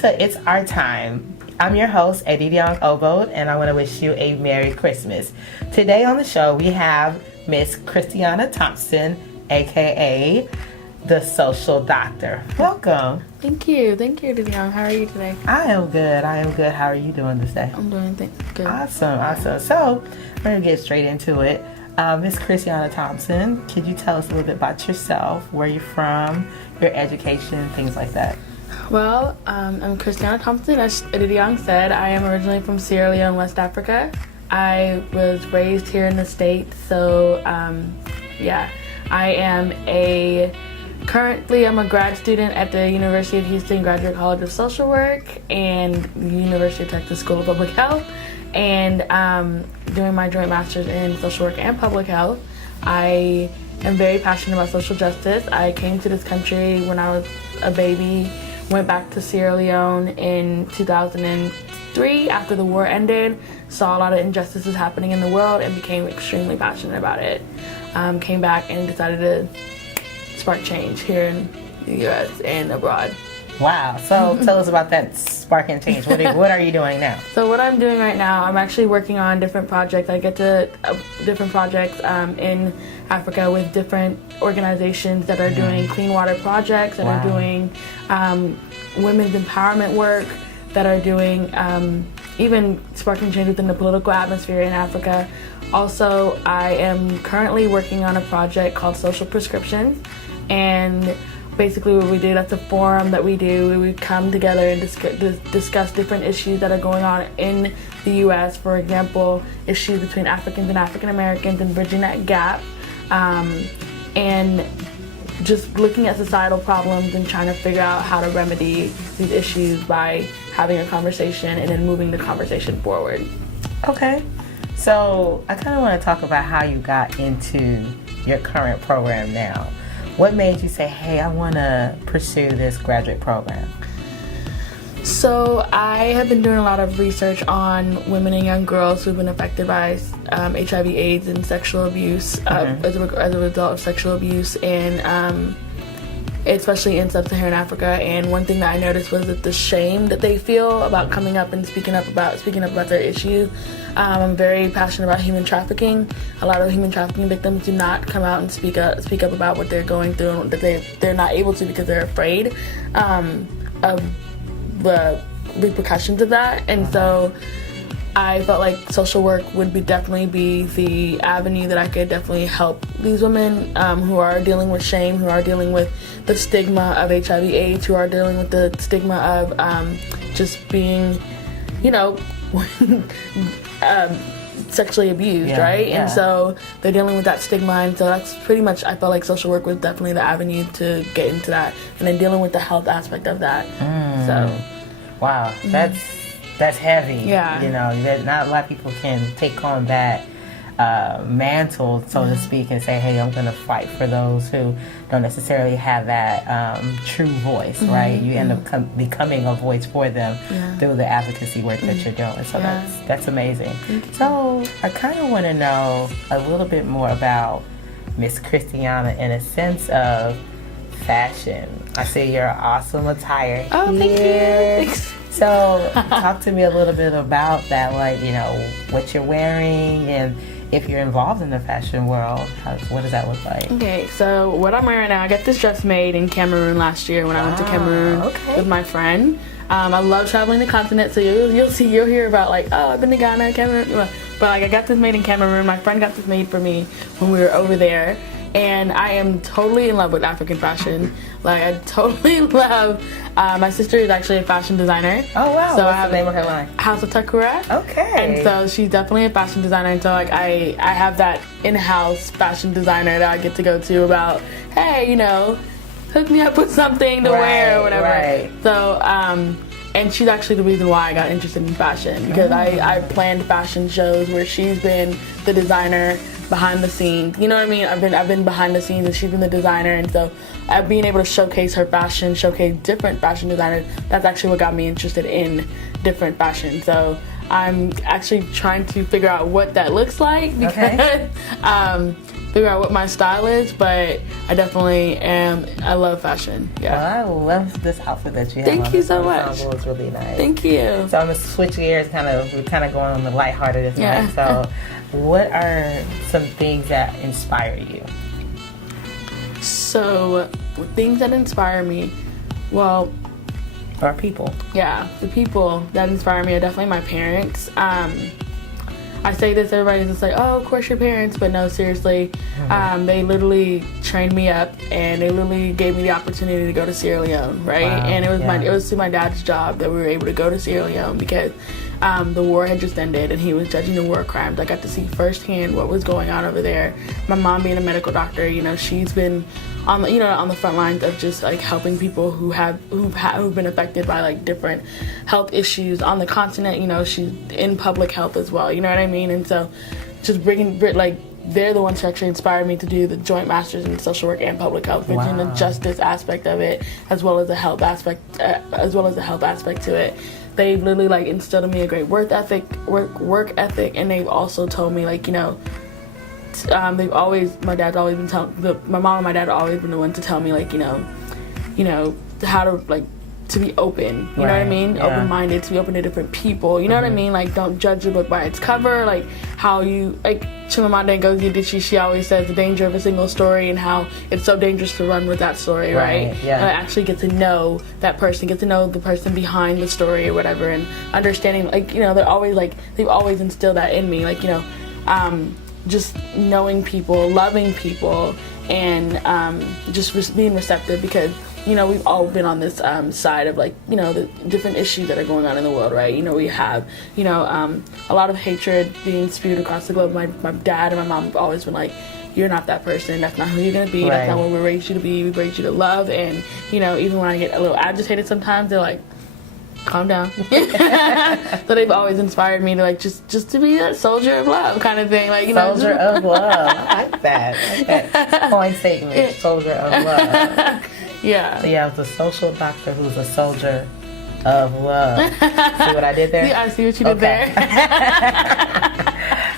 to It's Our Time. I'm your host, Edidiong Obot, and I want to wish you a Merry Christmas. Today on the show, we have Miss Christiana Thompson, aka the Social Doctor. Welcome. Thank you, Edidiong. How are you today? I am good. How are you doing this day? I'm doing good. Awesome. So, we're going to get straight into it. Miss Christiana Thompson, could you tell us a little bit about yourself, where you're from, your education, things like that? Well, I'm Christiana Thompson. As Edidiong said, I am originally from Sierra Leone, West Africa. I was raised here in the States, so currently I'm a grad student at the University of Houston Graduate College of Social Work and the University of Texas School of Public Health, and doing my joint master's in social work and public health. I am very passionate about social justice. I came to this country when I was a baby, went back to Sierra Leone in 2003 after the war ended, saw a lot of injustices happening in the world and became extremely passionate about it. Came back and decided to spark change here in the US and abroad. Wow. So tell us about that sparking change. What are you doing now? So what I'm doing right now, I'm actually working on different projects. I get to different projects in Africa with different organizations that are doing clean water projects, that are doing women's empowerment work, that are doing even sparking change within the political atmosphere in Africa. Also, I am currently working on a project called Social Prescriptions, and basically what we do, that's a forum that we do. We come together and discuss different issues that are going on in the U.S. For example, issues between Africans and African Americans and bridging that gap. And just looking at societal problems and trying to figure out how to remedy these issues by having a conversation and then moving the conversation forward. Okay. So I kind of want to talk about how you got into your current program now. What made you say, hey, I want to pursue this graduate program? So I have been doing a lot of research on women and young girls who've been affected by HIV/AIDS and sexual abuse as a result of sexual abuse, and especially in sub-Saharan Africa. And one thing that I noticed was that the shame that they feel about coming up and speaking up about their issue. I'm very passionate about human trafficking. A lot of human trafficking victims do not come out and speak up about what they're going through, and that they're not able to because they're afraid of the repercussions of that. And so I felt like social work would definitely be the avenue that I could definitely help these women who are dealing with shame, who are dealing with the stigma of HIV/AIDS, who are dealing with the stigma of just being, sexually abused, right? Yeah. And so they're dealing with that stigma, and so that's pretty much, I felt like social work was definitely the avenue to get into that, and then dealing with the health aspect of that. So, wow, that's heavy. Yeah. Not a lot of people can take on that mantle, so to speak, and say, hey, I'm going to fight for those who don't necessarily have that true voice, right? You end up becoming a voice for them through the advocacy work that you're doing. So that's amazing. So I kind of want to know a little bit more about Miss Christiana in a sense of fashion. I see your awesome attire here. Thank you. So talk to me a little bit about that, what you're wearing, and if you're involved in the fashion world, what does that look like? Okay, so what I'm wearing now, I got this dress made in Cameroon last year when I went to Cameroon with my friend. I love traveling the continent, so you'll hear about I've been to Ghana, Cameroon, but I got this made in Cameroon. My friend got this made for me when we were over there. And I am totally in love with African fashion. I totally love. My sister is actually a fashion designer. Oh wow! So what's the name of her line? House of Takura. Okay. And so she's definitely a fashion designer. And so I have that in-house fashion designer that I get to go to about, hey, hook me up with something to wear or whatever. Right. So and she's actually the reason why I got interested in fashion, because I planned fashion shows where she's been the designer behind the scenes. You know what I mean? I've been behind the scenes and she's been the designer, and so being able to showcase her fashion, showcase different fashion designers, that's actually what got me interested in different fashion. So I'm actually trying to figure out what that looks like, because figure out what my style is, but I definitely am. I love fashion. Yeah. Well, I love this outfit that you have. Thank you so much. It's really nice. Thank you. So I'm gonna switch gears. We're kind of going on the lighthearted this Yeah. night. So, what are some things that inspire you? So, things that inspire me, well, Or people? Yeah, the people that inspire me are definitely my parents. I say this, everybody's just like, oh, of course your parents, but no, seriously, they literally trained me up, and they literally gave me the opportunity to go to Sierra Leone, right? Wow, and it was through my dad's job that we were able to go to Sierra Leone, because the war had just ended, and he was judging the war crimes. I got to see firsthand what was going on over there. My mom being a medical doctor, she's been on the front lines of just like helping people who've been affected by like different health issues on the continent. She's in public health as well. You know what I mean? And so, just bringing they're the ones who actually inspired me to do the joint masters in social work and public health, bridging the justice aspect of it as well as the health aspect to it. They've literally instilled in me a great work ethic, and they've also told me my dad's always been my mom and my dad have always been the ones to tell me how to to be open, you know what I mean? Yeah. Open-minded, to be open to different people, you know what I mean? Don't judge a book by its cover, how you, Chimamanda Ngozi Adichie, she always says the danger of a single story and how it's so dangerous to run with that story, right? Yeah. And I actually get to know that person, get to know the person behind the story or whatever, and understanding, they're always, they've always instilled that in me, just knowing people, loving people, and just being receptive, because we've all been on this side of the different issues that are going on in the world, right? We have a lot of hatred being spewed across the globe. My dad and my mom have always been like, you're not that person, that's not who you're gonna be, That's not what we raised you to be. We raised you to love. And even when I get a little agitated sometimes, they're like, calm down. So they've always inspired me to just to be that soldier of love kind of thing, soldier of love. I like that. Point statement, soldier of love. Yeah. So you have the social doctor who's a soldier of love. See what I did there? Yeah, I see what you did there.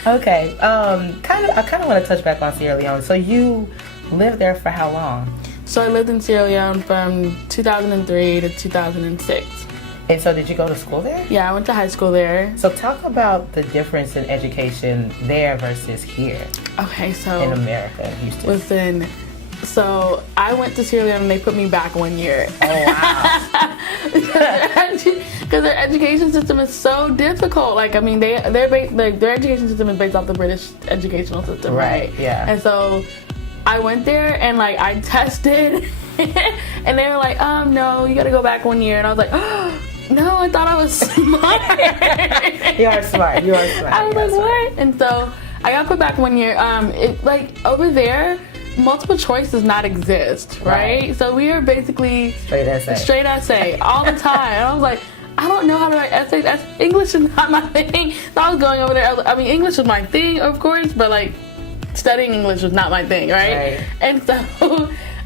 Okay. I kind of want to touch back on Sierra Leone. So you lived there for how long? So I lived in Sierra Leone from 2003 to 2006. And so did you go to school there? Yeah, I went to high school there. So talk about the difference in education there versus here. Okay, so in America, Houston. Listen, so I went to Sierra Leone and they put me back 1 year. Oh, wow. Because their education system is so difficult. Their education system is based off the British educational system, right? Yeah. And so I went there and I tested and they were like, no, you got to go back 1 year. And I was like, oh, no, I thought I was smart. You are smart. I was like, what? And so I got put back 1 year. Over there, multiple choice does not exist, right? So we are basically straight essay all the time. And I was like, I don't know how to write essays. English is not my thing. So I was going over there. English was my thing, of course, but studying English was not my thing, right? And so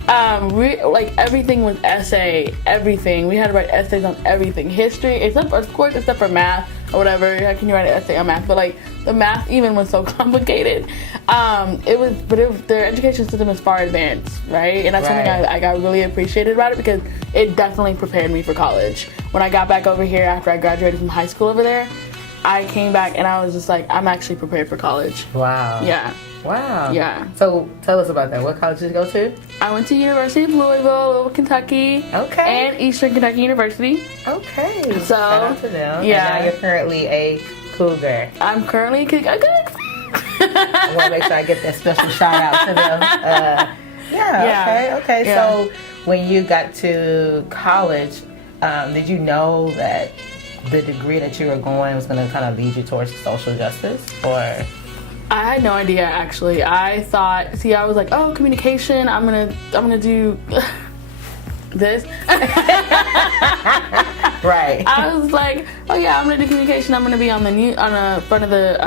everything was essay, everything. We had to write essays on everything. History, except for math or whatever. How can you write an essay on math? But the math even was so complicated. Their education system is far advanced, right? And that's something I got really appreciated about it, because it definitely prepared me for college. When I got back over here after I graduated from high school over there, I came back and I was just like, I'm actually prepared for college. Wow. Yeah. Wow. Yeah. So tell us about that. What college did you go to? I went to University of Louisville, Kentucky. Okay. And Eastern Kentucky University. Okay. So, shout out to them. Yeah. And now you're currently a cougar. I'm currently a cougar. I want to make sure I get that special shout out to them. Okay. Yeah. So when you got to college, did you know that the degree that you were going was going to kind of lead you towards social justice, or? I had no idea, actually. I was like, oh, communication, I'm gonna do this. Right. I was like, oh yeah, I'm gonna do communication. I'm gonna be on the front of the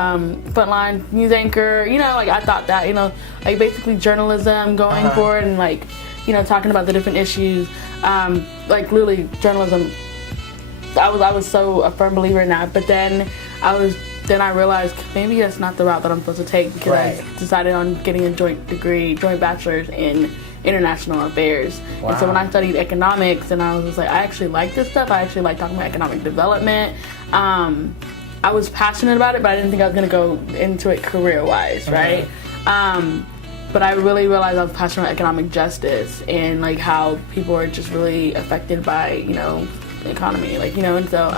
frontline news anchor. I thought that, basically journalism going forward and talking about the different issues. Literally journalism. I was so a firm believer in that. But then I was then I realized maybe that's not the route that I'm supposed to take, because I decided on getting a joint bachelor's in international affairs. Wow. And so when I studied economics, and I was just like, I actually like this stuff. I actually like talking about economic development. I was passionate about it, but I didn't think I was going to go into it career-wise, right? But I really realized I was passionate about economic justice and like how people are just really affected by, you know, the economy, like, you know, and so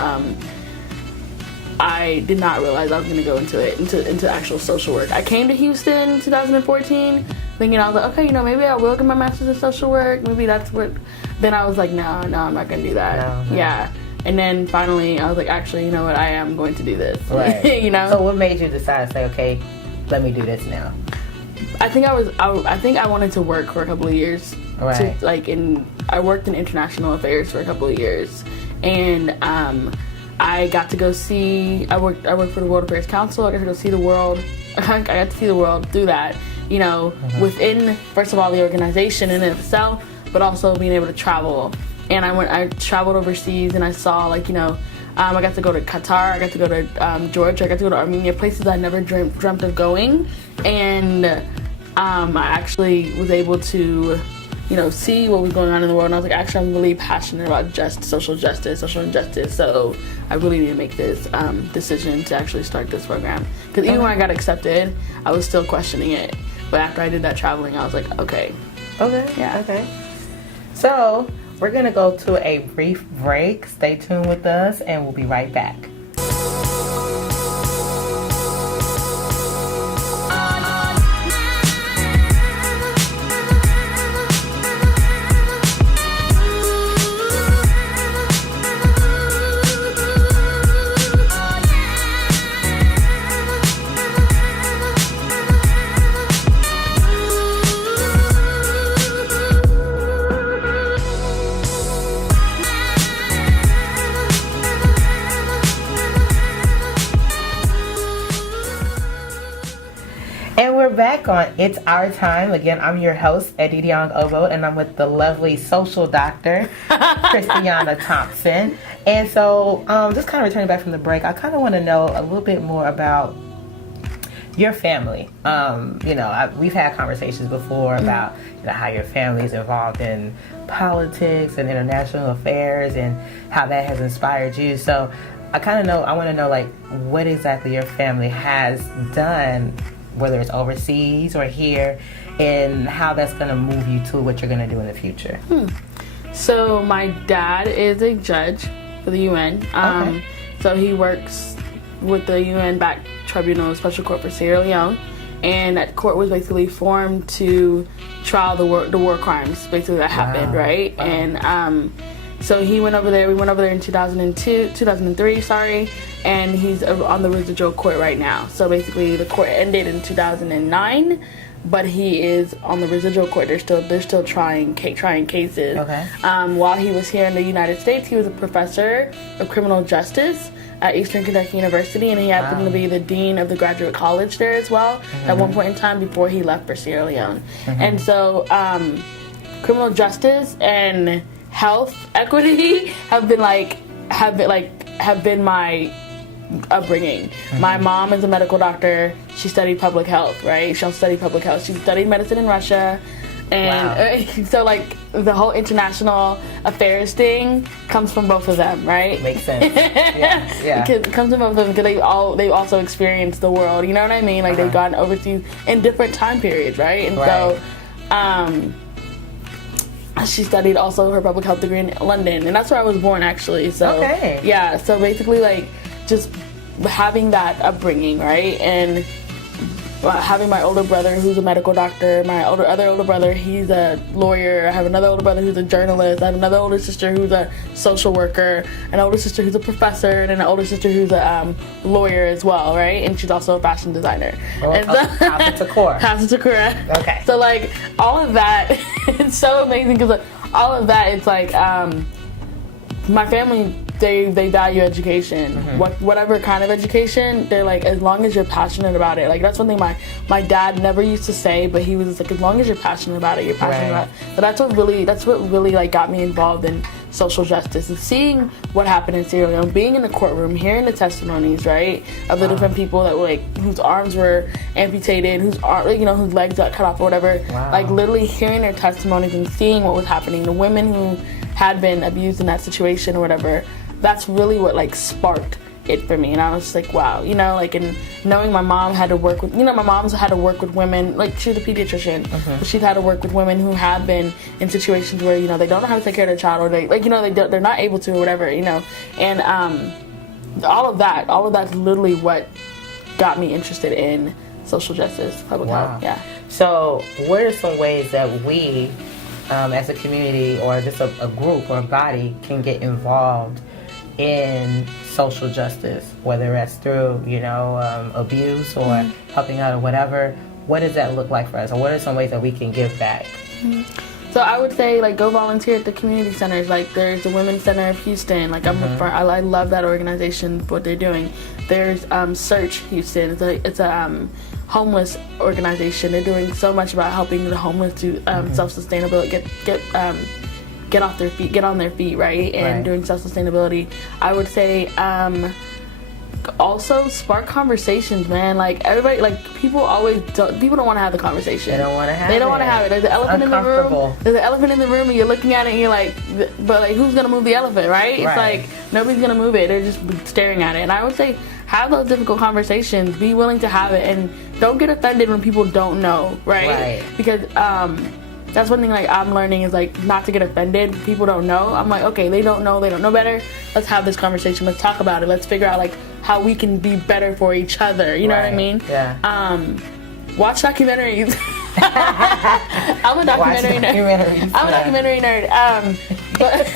I did not realize I was going to go into actual social work. I came to Houston in 2014 thinking, I was like, okay, you know, maybe I will get my master's in social work. Maybe that's what. Then I was like, no, I'm not going to do that. No. Yeah. And then finally I was like, actually, you know what, I am going to do this. Right. You know? So what made you decide to say, okay, let me do this now? I think I wanted to work for a couple of years. Right. I worked in international affairs for a couple of years, and I got to go see. I worked for the World Affairs Council. I got to go see the world. I got to see the world through that. You know, within, first of all, the organization in itself, but also being able to travel. And I traveled overseas, and I saw, like, you know, I got to go to Qatar, I got to go to Georgia, I got to go to Armenia, places I never dreamt of going. And I actually was able to, you know, see what was going on in the world. And I was like, actually, I'm really passionate about social injustice. So I really need to make this decision to actually start this program. Because even when I got accepted, I was still questioning it. But after I did that traveling, I was like, okay. Yeah. Okay. So we're going to go to a brief break. Stay tuned with us, and we'll be right back. And we're back on It's Our Time. Again, I'm your host, Edidiong Obot, and I'm with the lovely social doctor, Christiana Thompson. And so, just kind of returning back from the break, I kind of want to know a little bit more about your family. You know, we've had conversations before about, you know, how your family is involved in politics and international affairs and how that has inspired you. So I want to know, like, what exactly your family has done, whether it's overseas or here, and how that's going to move you to what you're going to do in the future. So my dad is a judge for the UN. Okay. So he works with the UN-backed Tribunal Special Court for Sierra Leone, and that court was basically formed to trial the war crimes basically that happened, right? Wow. And so he went over there. We went over there in 2003, and he's on the residual court right now. So basically, the court ended in 2009, but he is on the residual court. They're still trying cases. Okay. While he was here in the United States, he was a professor of criminal justice at Eastern Kentucky University, and he happened to be the dean of the graduate college there as well at one point in time before he left for Sierra Leone. And so, criminal justice and health equity have been my upbringing. My mom is a medical doctor. She studied public health, right? She studied public health. She studied medicine in Russia. And so, like, the whole international affairs thing comes from both of them, right? Makes sense. Yeah. It comes from both of them because they also experienced the world, you know what I mean? Like, they've gone overseas in different time periods, right? And so, she studied also her public health degree in London, and that's where I was born, actually. So, yeah, so basically, like, just having that upbringing, right? And having my older brother who's a medical doctor, my other older brother, he's a lawyer. I have another older brother who's a journalist. I have another older sister who's a social worker, an older sister who's a professor, and then an older sister who's a lawyer as well, right? And she's also a fashion designer. House of Takura. Okay. So, like, all of that, it's so amazing because all of that, it's like, my family, they value education. Whatever kind of education, they're like, as long as you're passionate about it. Like, that's one thing my dad never used to say, but he was like, as long as you're passionate about it, you're passionate about it. But that's what really like got me involved in social justice and seeing what happened in Sierra Leone, being in the courtroom, hearing the testimonies, right, of the different people that were like, whose arms were amputated, whose legs got cut off or whatever, like literally hearing their testimonies and seeing what was happening, the women who had been abused in that situation or whatever, that's really what like sparked it for me. And I was just like, wow, like, and knowing my mom had to work with, my mom's had to work with women, like she's a pediatrician, but she's had to work with women who have been in situations where, they don't know how to take care of their child, or they, like, they're not able to or whatever, and all of that's literally what got me interested in social justice, public health. Yeah. So what are some ways that we, as a community or just a group or a body, can get involved in social justice, whether that's through, abuse or helping out or whatever? What does that look like for us? Or what are some ways that we can give back? So I would say, like, go volunteer at the community centers. Like, there's the Women's Center of Houston. Like, I love that organization, what they're doing. There's Search Houston. It's a homeless organization. They're doing so much about helping the homeless to self-sustainability, get on their feet, right? And doing self-sustainability. I would say also spark conversations, man. Like, everybody, like, people don't want to have the conversation. They don't want to have it. There's the elephant in the room. There's an elephant in the room, and you're looking at it and you're like, but like, who's gonna move the elephant, right? It's like nobody's gonna move it. They're just staring at it. And I would say, have those difficult conversations, be willing to have it, and don't get offended when people don't know, right? Because that's one thing, like, I'm learning is, like, not to get offended. People don't know. I'm like, okay, they don't know better. Let's have this conversation. Let's talk about it. Let's figure out, like, how we can be better for each other. You know what I mean? Yeah. Watch documentaries. I'm a documentary nerd. But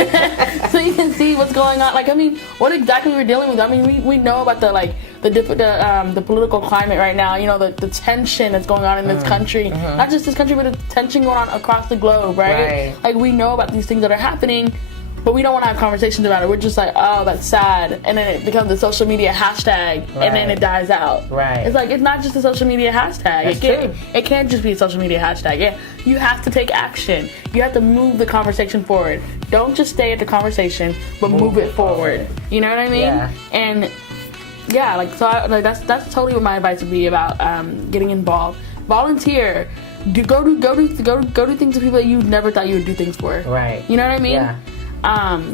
so you can see what's going on. Like, I mean, what exactly we're dealing with. I mean, we know about the political climate right now. The tension that's going on in this country. Not just this country, but the tension going on across the globe, right? Like, we know about these things that are happening, but we don't want to have conversations about it. We're just like, oh, that's sad. And then it becomes a social media hashtag, and then it dies out. It's like, it's not just a social media hashtag. It can't just be a social media hashtag. Yeah, you have to take action. You have to move the conversation forward. Don't just stay at the conversation, but move it forward. You know what I mean? Yeah. And yeah, like, so that's totally what my advice would be about getting involved. Volunteer. Go do things with people that you never thought you would do things for. Right. You know what I mean? Yeah.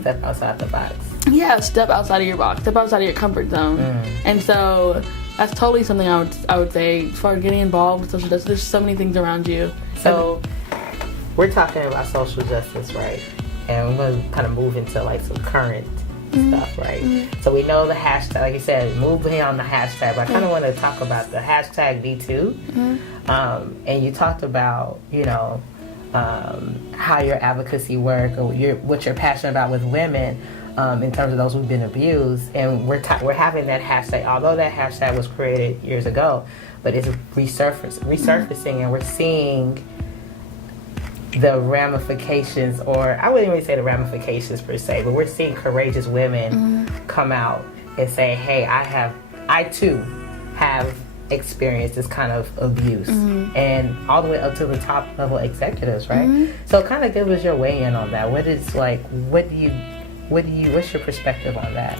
Step outside the box. Yeah, step outside of your box. Step outside of your comfort zone. And so that's totally something I would say as far as getting involved with social justice. There's so many things around you. So we're talking about social justice, right? And we're going to kind of move into, like, some current stuff, right? So we know the hashtag, like you said, move beyond the hashtag. But I kind of want to talk about the hashtag #MeToo. And you talked about, how your advocacy work or what you're passionate about with women in terms of those who've been abused, and we're having that hashtag, although that hashtag was created years ago, but it's resurfacing, and we're seeing the ramifications, or I wouldn't even say the ramifications per se, but we're seeing courageous women come out and say, hey, I too have experienced this kind of abuse, and all the way up to the top level executives, right? So kind of give us your weigh in on that. What's your perspective on that?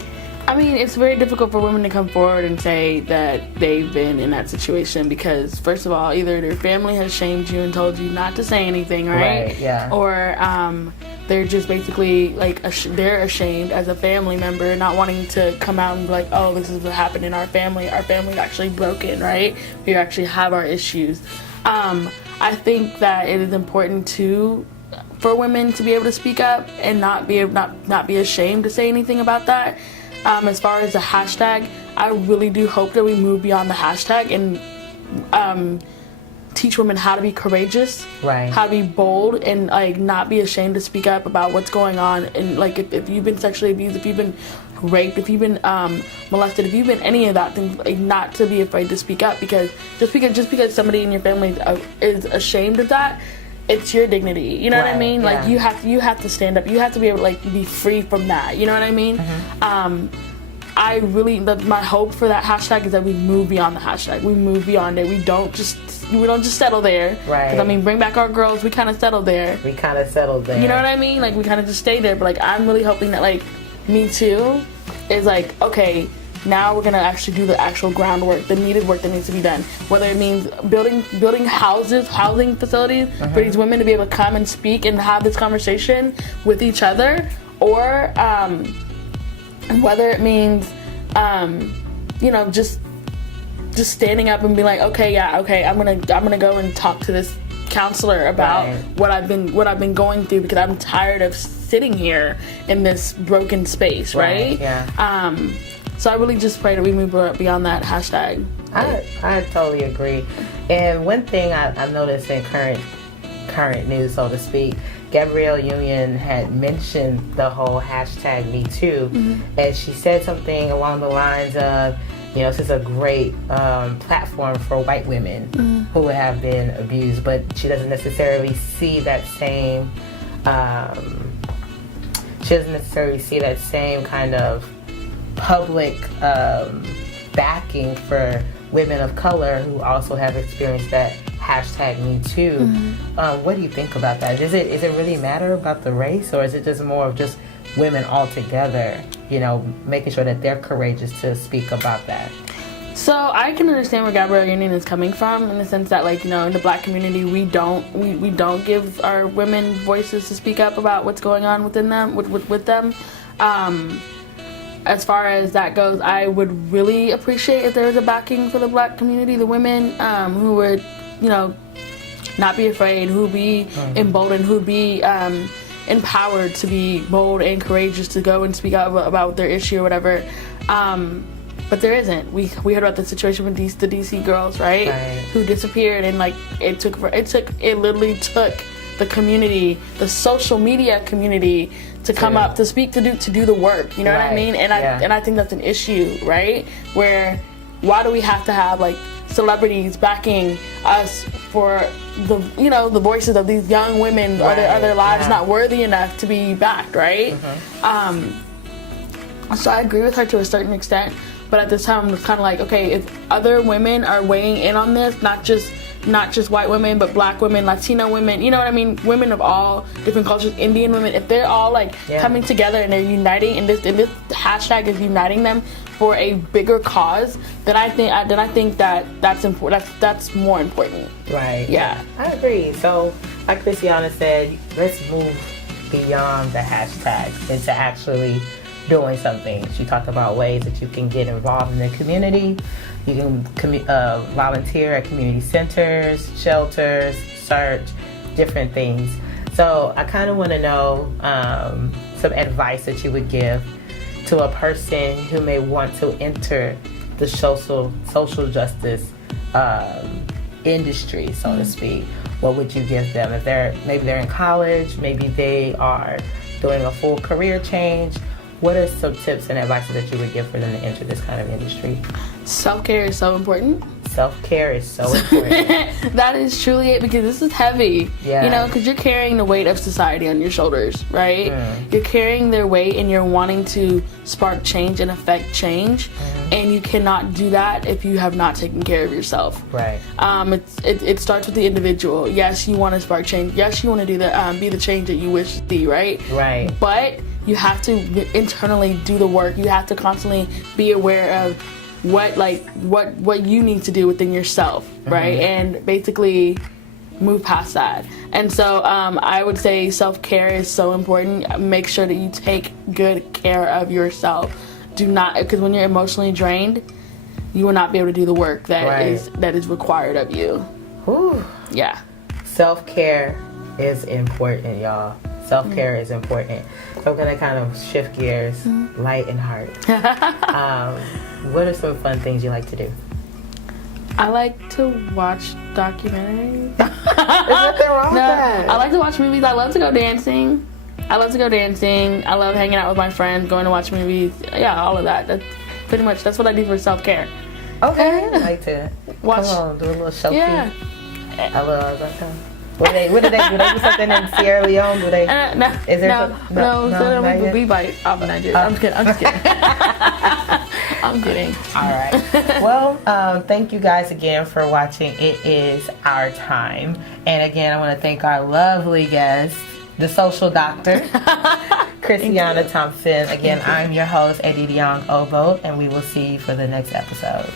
I mean, it's very difficult for women to come forward and say that they've been in that situation because, first of all, either their family has shamed you and told you not to say anything, right? Yeah. Or they're just basically, like, they're ashamed as a family member, not wanting to come out and be like, oh, this is what happened in our family. Our family's actually broken, right? We actually have our issues. I think that it is important for women to be able to speak up and not be ashamed to say anything about that. As far as the hashtag, I really do hope that we move beyond the hashtag and teach women how to be courageous, how to be bold, and, like, not be ashamed to speak up about what's going on. And, like, if you've been sexually abused, if you've been raped, if you've been molested, if you've been any of that, then, like, not to be afraid to speak up, because just because somebody in your family is ashamed of that, it's your dignity. You know what I mean? Like, you have to stand up. You have to be able to, like, be free from that. You know what I mean? I really, my hope for that hashtag is that we move beyond the hashtag. We move beyond it. We don't just settle there. Right. Because, I mean, bring back our girls, we kind of settled there. We kind of settled there. You know what I mean? Like, we kind of just stay there. But, like, I'm really hoping that, like, Me Too is like, okay, now we're going to actually do the actual groundwork, the needed work that needs to be done. Whether it means building housing facilities for these women to be able to come and speak and have this conversation with each other, or whether it means, just standing up and be like, okay, I'm gonna go and talk to this counselor about what I've been going through, because I'm tired of sitting here in this broken space, right? Yeah. So I really just pray that we move beyond that hashtag. I totally agree. And one thing I've noticed in current news, so to speak, Gabrielle Union had mentioned the whole hashtag Me Too, and she said something along the lines of, this is a great platform for white women who have been abused, but she doesn't necessarily see that same kind of public backing for women of color who also have experienced that hashtag Me Too. What do you think about that? Is it really matter about the race, or is it just more of just women all together, making sure that they're courageous to speak about that? So I can understand where Gabrielle Union is coming from, in the sense that, like, in the Black community, we don't give our women voices to speak up about what's going on within them, with them. As far as that goes, I would really appreciate if there was a backing for the Black community, the women who would, not be afraid, who would be emboldened, who would be empowered to be bold and courageous to go and speak out about their issue or whatever. But there isn't. We heard about the situation with the DC girls, right? Who disappeared, and like it literally took the community, the social media community, to come up to speak, to do the work. You know what I mean? And I think that's an issue, right? Where why do we have to have like celebrities backing us for the voices of these young women? Are their lives not worthy enough to be backed, right? So I agree with her to a certain extent, but at this time it's kind of like, okay, if other women are weighing in on this, not just white women, but Black women, Latino women, you know what I mean, women of all different cultures, Indian women, if they're all like coming together and they're uniting, and this hashtag is uniting them for a bigger cause, then I think that's important. That's more important. Right. Yeah. I agree. So, like Christiana said, let's move beyond the hashtag into actually doing something. She talked about ways that you can get involved in the community. You can volunteer at community centers, shelters, search, different things. So I kind of want to know some advice that you would give to a person who may want to enter the social justice industry, so to speak. What would you give them? If maybe they're in college, maybe they are doing a full career change. What are some tips and advice that you would give for them to enter this kind of industry? Self-care is so important. Self-care is so important. That is truly it, because this is heavy. Yeah. Because you're carrying the weight of society on your shoulders, right? You're carrying their weight, and you're wanting to spark change and affect change. And you cannot do that if you have not taken care of yourself. Right. It starts with the individual. Yes, you want to spark change. Yes, you want to do be the change that you wish to see, right? Right. But you have to internally do the work. You have to constantly be aware of what you need to do within yourself, right? And basically move past that. And so I would say self-care is so important. Make sure that you take good care of yourself. Do not, because when you're emotionally drained, you will not be able to do the work that is required of you. Whew. Yeah. Self-care is important, y'all. Self-care is important. So I'm going to kind of shift gears, light and heart. What are some fun things you like to do? I like to watch documentaries. There's nothing wrong with that. I like to watch movies. I love to go dancing. I love hanging out with my friends, going to watch movies. Yeah, all of that. That's pretty much, that's what I do for self-care. Okay. I like to watch. Come on, do a little selfie. Yeah. I love that. What do they do? They do something in Sierra Leone? Do they? No, we bite off of Nigeria. I'm just kidding. I'm kidding. All right. Well, thank you guys again for watching It Is Our Time. And again, I want to thank our lovely guest, the social doctor, Christiana Thompson. Again, I'm your host, Edidiong Obot, and we will see you for the next episode.